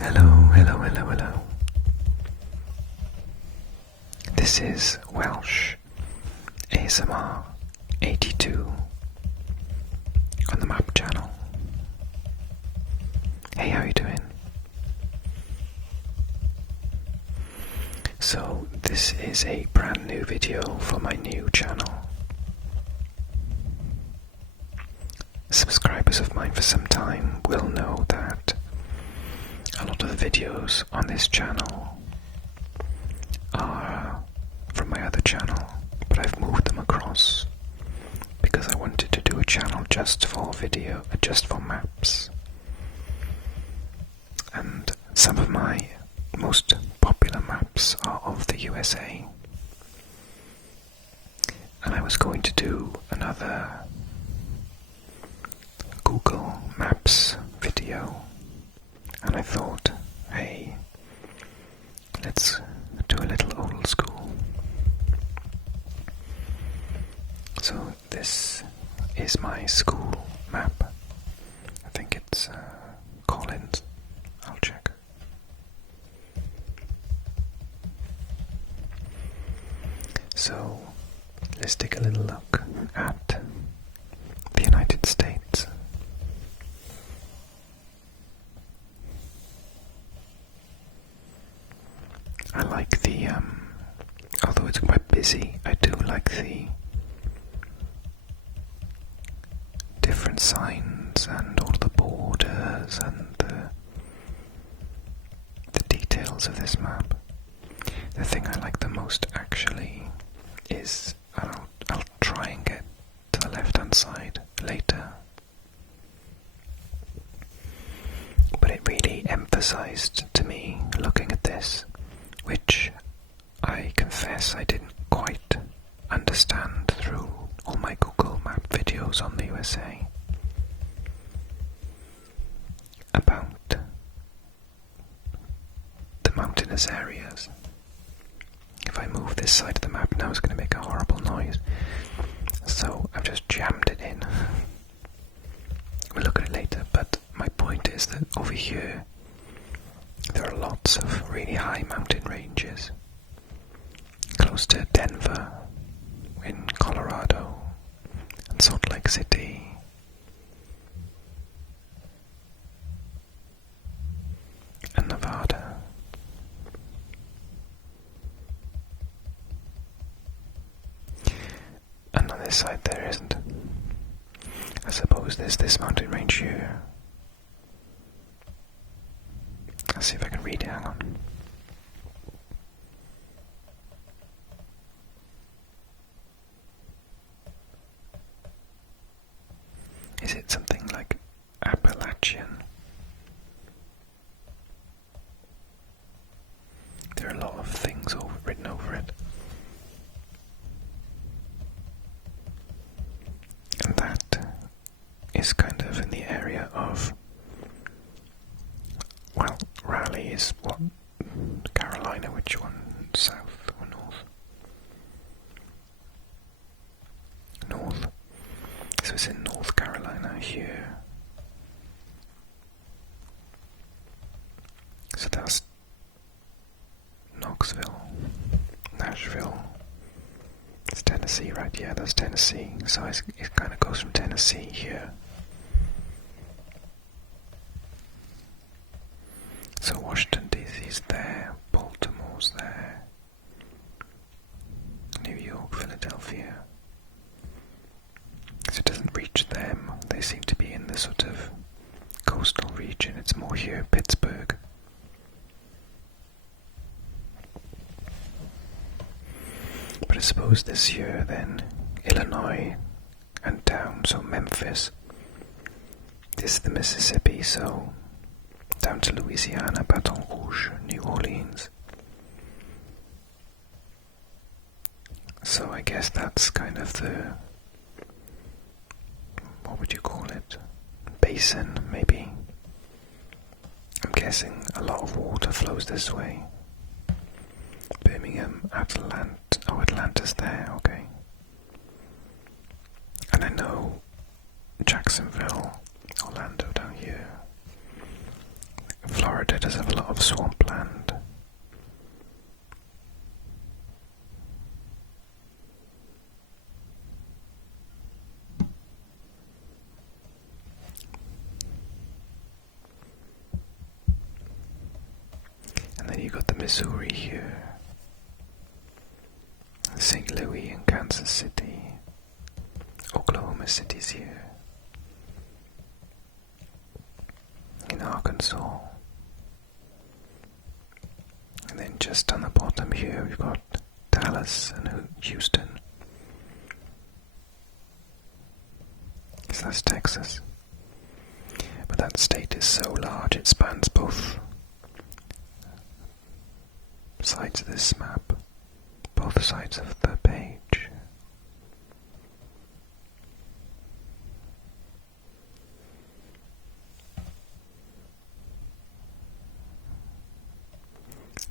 Hello, hello, hello, hello. This is Welsh ASMR 82 on the Map channel. Hey, how you doing? So, this is a brand new video for my new channel. Subscribers of mine for some time will know that a lot of the videos on this channel are from my other channel, but I've moved them across because I wanted to do a channel just for maps. And some of my most popular maps are of the USA. And I was going to do another Google Maps video, and I thought, hey, let's do a little old school. So this is my school map. I think it's Collins. I'll check. So let's take a little look at the United States. I like the, although it's quite busy, I do like the different signs and all the borders and the details of this map. The thing I like the most actually is, I'll try and get to the left hand side later, but it really emphasized to me looking at this, which I confess I didn't quite understand through all my Google Map videos on the USA, about the mountainous areas. If I move this side of the map now, it's going to make a horrible noise, so I've just jammed it in. We'll look at it later, but my point is that over here there are lots of really high mountain ranges, close to Denver, in Colorado, and Salt Lake City, and Nevada. And on this side there isn't. I suppose there's this mountain range here. Let's see if I can read it, hang on. Is it something like Appalachian? There are a lot of things written over it. And that is kind of in the area of, well, Raleigh is what? Carolina, which one? South or north? North. So it's in North Carolina here. So that's Knoxville, Nashville. It's Tennessee, right? Yeah, that's Tennessee. So it kind of goes from Tennessee here. So Washington DC's there, Baltimore's there, New York, Philadelphia. So it doesn't reach them. They seem to be in the sort of coastal region. It's more here, Pittsburgh. But I suppose this year then, Illinois and down, so Memphis. This is the Mississippi, so down to Louisiana, Baton Rouge, New Orleans. So I guess that's kind of the, what would you call it? Basin, maybe. I'm guessing a lot of water flows this way. Birmingham, Atlanta's there, okay. And I know Jacksonville, Orlando down here, Florida does have a lot of swampland. And then you've got the Missouri here, St. Louis and Kansas City, Oklahoma City's here, in Arkansas. And then just on the bottom here we've got Dallas and Houston. So that's Texas. But that state is so large it spans both sides of this map, both sides of the page.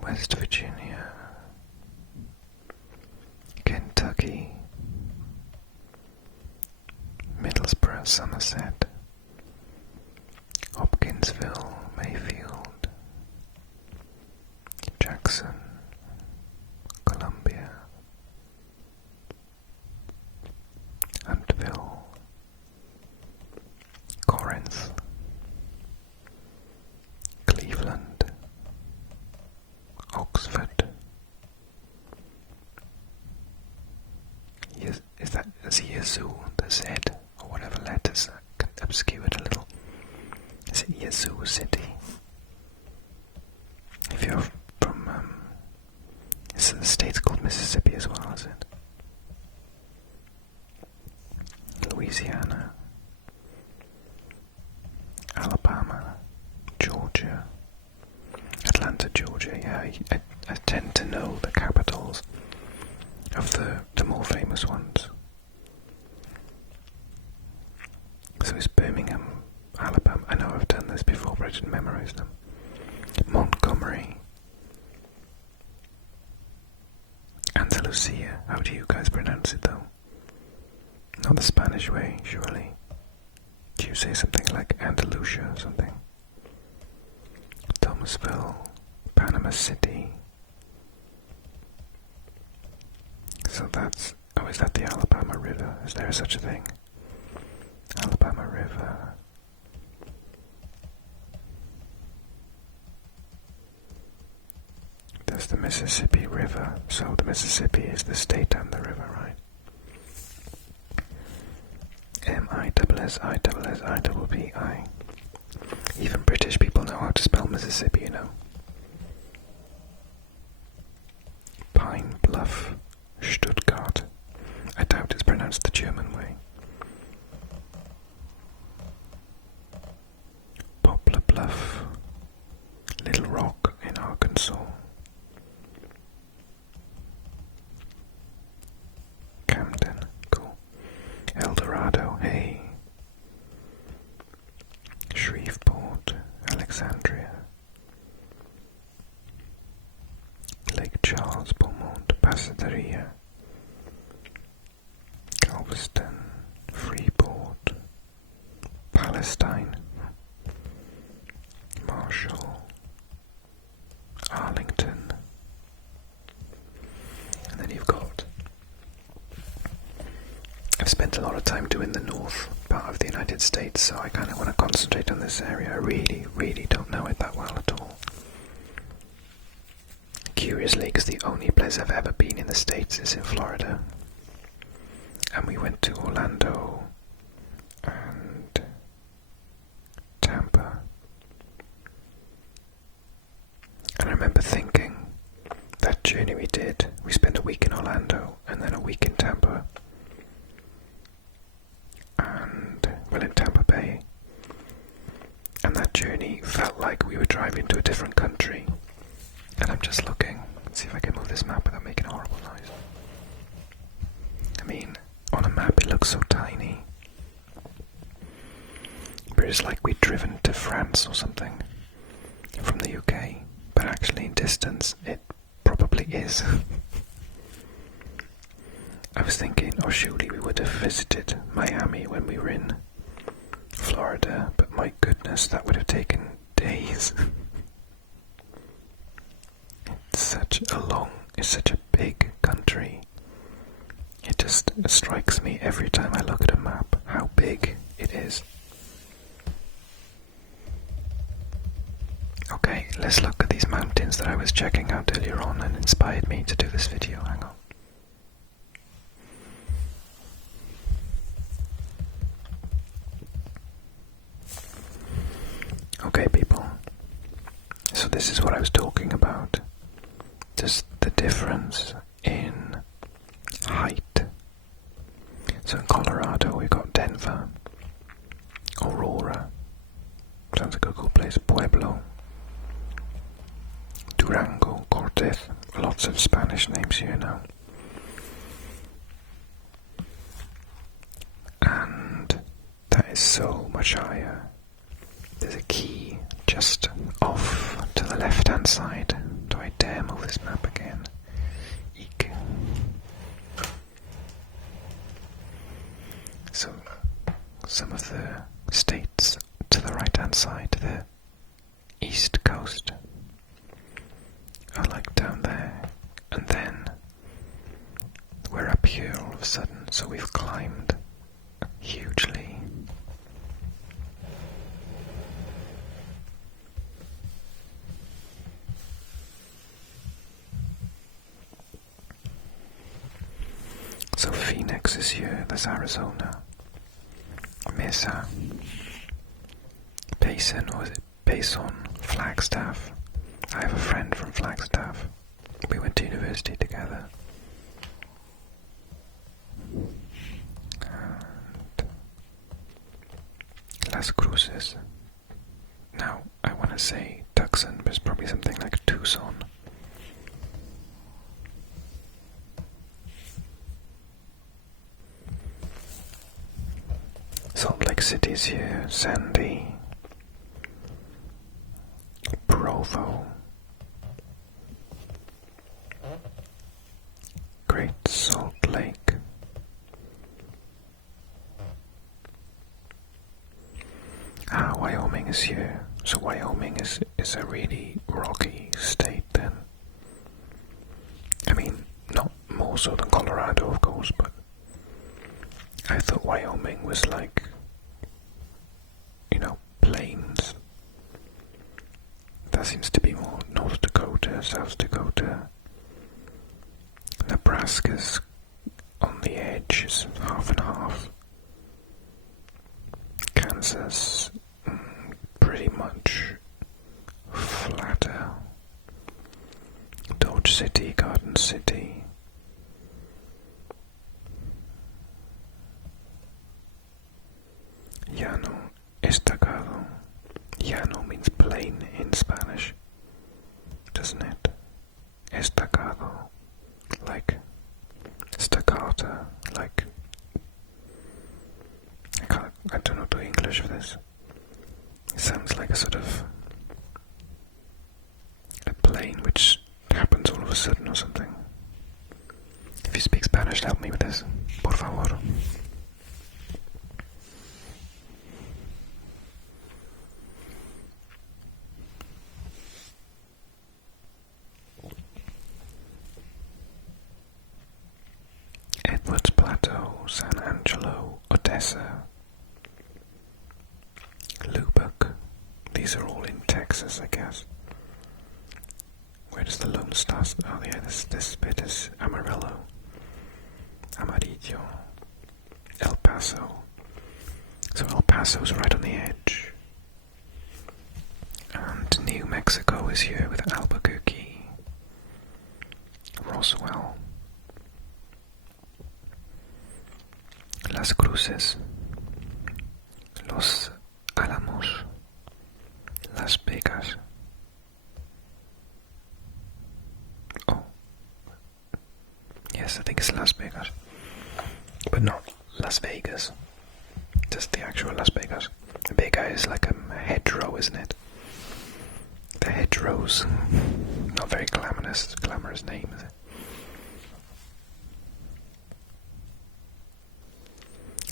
West Virginia, Kentucky, Middlesbrough, Somerset, Hopkinsville, Mayfield, Jackson, Columbia, Huntsville, Corinth, Cleveland, Oxford. Is it Yazoo, the Z, or whatever letters can obscure it a little? Is it Yazoo City? If you're from, the state's called Mississippi as well, is it? Louisiana, Alabama, Georgia, Atlanta, Georgia. Yeah, I tend to know the capitals of the more famous ones. So it's Birmingham, Alabama. I know I've done this before, but I didn't memorize them. Montgomery, Andalusia. How do you guys pronounce it though? Not the Spanish way, surely. Do you say something like Andalusia or something? Thomasville, Panama City. So that's, oh, is that the Alabama River? Is there such a thing? Alabama River. There's the Mississippi River. So the Mississippi is the state and the river, right? M-I-S-S-I-S-S-I-P-P-I. Even British people know how to spell Mississippi, you know. Pine Bluff, Stuttgart. I doubt it's pronounced the German way. Poplar Bluff, Little Rock in Arkansas. Camden, cool. El Dorado, hey. Shreveport, Alexandria. Lake Charles, Beaumont, Pasadena. Galveston, Freeport, Palestine, Marshall, Arlington, and then you've got, I've spent a lot of time doing the north part of the United States, so I kind of want to concentrate on this area. I really don't know it that well at all. Curiously, because the only place I've ever been in the States is in Florida. And we went to Orlando and Tampa. And I remember thinking, that journey we did, we spent a week in Orlando and then a week in Tampa. And, well, in Tampa Bay. And that journey felt like we were driving to a different country. And I'm just looking, let's see if I can move this map without making a horrible noise. I mean, on a map it looks so tiny. But it's like we'd driven to France or something from the UK. But actually in distance it probably is. I was thinking, oh surely we would have visited Miami when we were in Florida, but my goodness, that would have taken days. such a big country. It just strikes me every time I look at a map how big it is. Okay, let's look at these mountains that I was checking out earlier on and inspired me to do this video. Hang on. Okay, people. So this is what I was talking about. Just the difference in height. So in Colorado we've got Denver, Aurora, sounds like a cool place, Pueblo, Durango, Cortez, lots of Spanish names here now. And that is so much higher. There's a key just off to the left hand side. Do I dare move this map again? Eek. So some of the states to the right hand side, the east coast, are like down there, and then we're up here all of a sudden, so we've climbed hugely. So Phoenix is here, that's Arizona. Mesa, Payson, or is it Payson, Flagstaff. I have a friend from Flagstaff. We went to university together. And Las Cruces. Now, I want to say Tucson, but it's probably something like Tucson. Salt Lake City's here, Sandy, Provo, Great Salt Lake, Wyoming is here. So Wyoming is a really rocky state then. I mean, not more so than Colorado, of course, but I thought Wyoming was like, plains. That seems to be more North Dakota, South Dakota. Nebraska's on the edge, is half and half. Kansas, pretty much flatter. Dodge City, Garden City. Llano, estacado. Llano means plain in Spanish, doesn't it? Estacado, like staccato, like I don't know the English of this. It sounds like a sort of a plane which happens all of a sudden or something. If you speak Spanish, help me with this, por favor. Edwards Plateau, San Angelo, Odessa, Lubbock. These are all in Texas, I guess. Where does the Lone Star start? Oh yeah, this bit is Amarillo, Amarillo, El Paso. So El Paso's right on the edge. And New Mexico is here with Albuquerque, Roswell, Las Cruces, Los Alamos, Las Vegas. Oh, yes, I think it's Las Vegas, but not Las Vegas, just the actual Las Vegas. Vega is like a hedgerow, isn't it? The hedgerows, not very glamorous name, is it?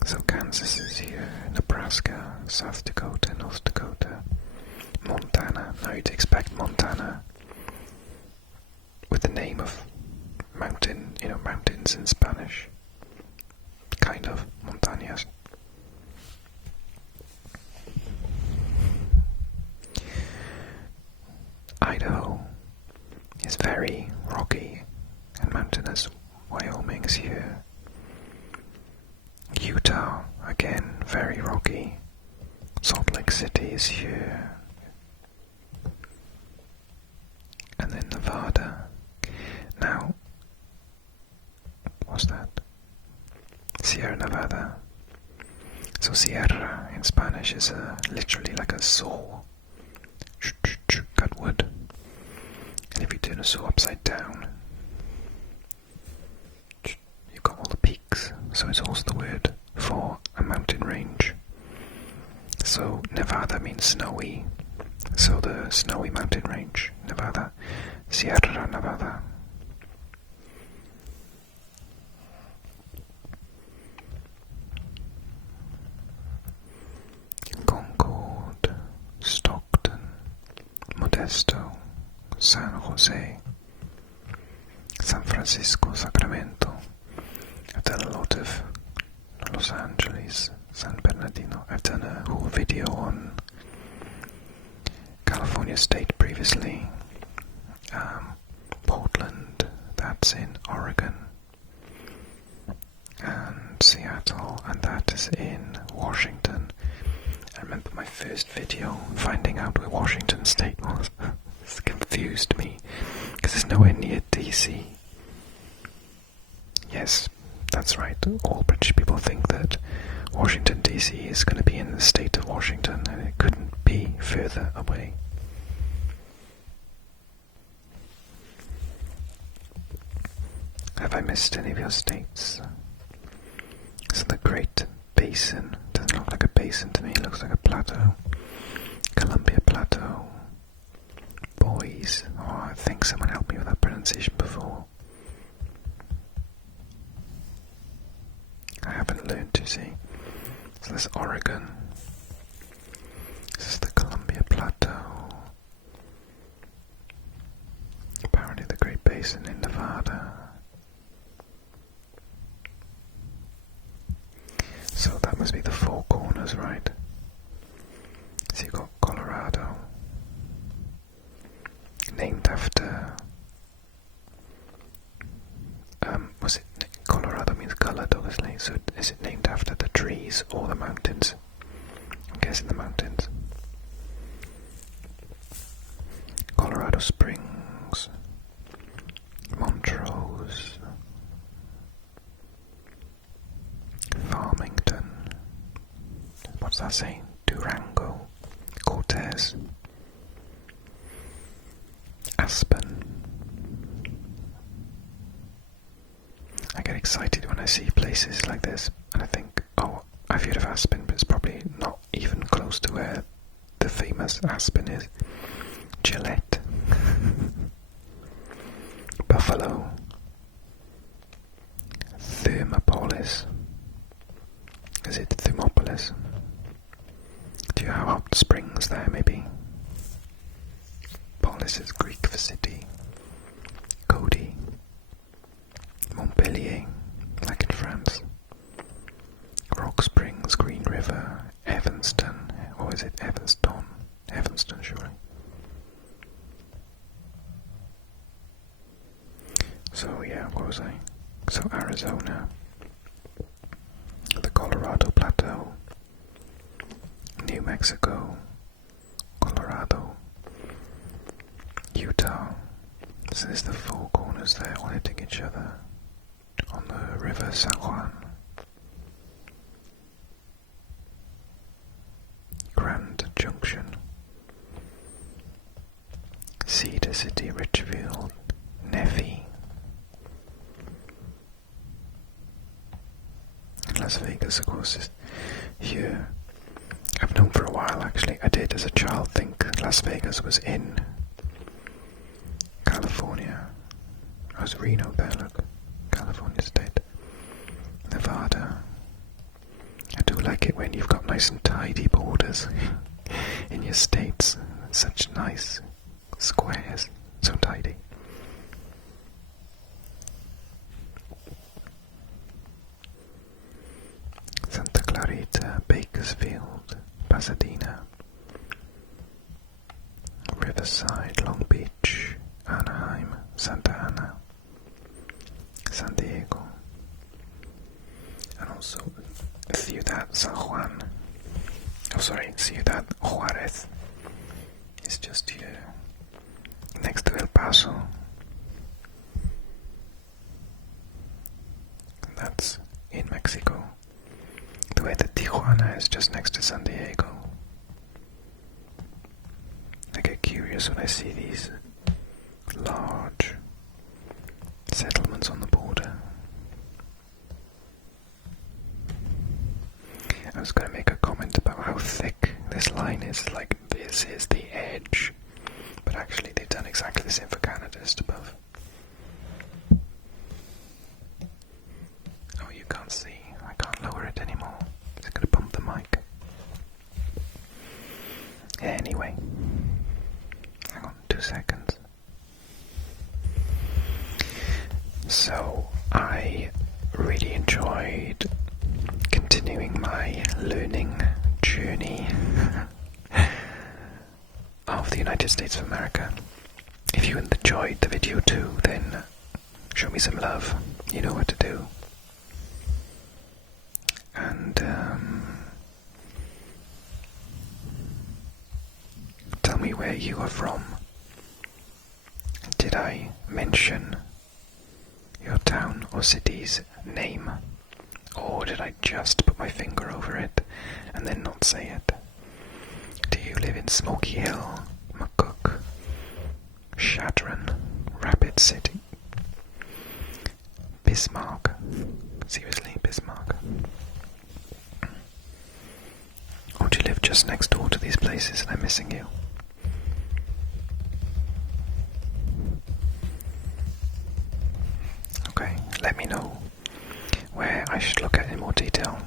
So Kansas is here, Nebraska, South Dakota, North Dakota, Montana. Now you'd expect Montana with the name of is very rocky and mountainous. Wyoming is here. Utah, again, very rocky. Salt Lake City is here. And then Nevada. Now, what's that? Sierra Nevada. So Sierra in Spanish is literally like a saw. Cut wood. And if you turn a saw upside down, you've got all the peaks. So it's also the word for a mountain range. So Nevada means snowy. So the snowy mountain range, Nevada, Sierra Nevada. Concord, Stockton, Modesto, San Jose, San Francisco, Sacramento. I've done a lot of Los Angeles, San Bernardino. I've done a whole video on California State previously. Portland, that's in Oregon. And Seattle, and that is in Washington. I remember my first video finding out where Washington State was. This confused me, because it's nowhere near DC. Yes, that's right. All British people think that Washington DC is going to be in the state of Washington, and it couldn't be further away. Have I missed any of your states? So the Great Basin doesn't look like a basin to me, it looks like a plateau. Columbia Plateau. Boise. Oh, I think someone helped me with that pronunciation before. I haven't learned to see. So there's Oregon. This is the Columbia Plateau. Apparently the Great Basin in Nevada. So that must be the Four Corners, right? So you've got Colorado, named after, was it, Colorado means coloured obviously, so is it named after the trees or the mountains? I'm guessing the mountains. Colorado Springs, Montrose, Farmington, what's that saying? Durango, Cortez, Aspen. I get excited when I see places like this, and I think, oh, I've heard of Aspen, but it's probably not even close to where the famous Aspen is. Gillette, Buffalo, Thermopolis. Is it Thermopolis? Do you have hot springs there, maybe? Polis is Greek for city. Cody, Montpellier, like in France. Rock Springs, Green River, Evanston, or is it Evanston? Evanston, surely. So yeah, what was I? So Arizona, the Colorado Plateau, New Mexico, Colorado, Utah. So there's the Four Corners there all hitting each other on the river San Juan. Grand Junction, Cedar City, Richfield, Neffy, Las Vegas, of course, is here. I've known for a while, actually. I did as a child think Las Vegas was in California. I was Reno there, look. California State. Nevada. I do like it when you've got nice and tidy borders in your states. Such nice squares. So tidy. Santa Clarita, Bakersfield, Pasadena, Riverside, Long Beach, Anaheim, So Ciudad San Juan, Ciudad Juarez is just here, next to El Paso. That's in Mexico. The way that Tijuana is just next to San Diego. I get curious when I see these large settlements on the border. I was going to make a comment about how thick this line is, like this is the edge, but actually they've done exactly the same for Canada, just above. Oh, you can't see. I can't lower it anymore. It's going to bump the mic. Anyway, hang on 2 seconds. So, I really enjoyed continuing my learning journey of the United States of America. If you enjoyed the video too, then show me some love. You know what to do. And tell me where you are from. Did I mention your town or city's name? Or did I just put my finger over it and then not say it? Do you live in Smoky Hill, McCook, Chadron, Rapid City, Bismarck? Seriously, Bismarck? Or do you live just next door to these places and I'm missing you? Okay, let me know where I should look at in more detail.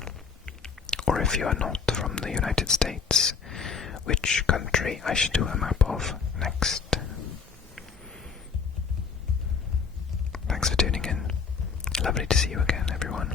Or if you are not from the United States, which country I should do a map of next. Thanks for tuning in. Lovely to see you again, everyone.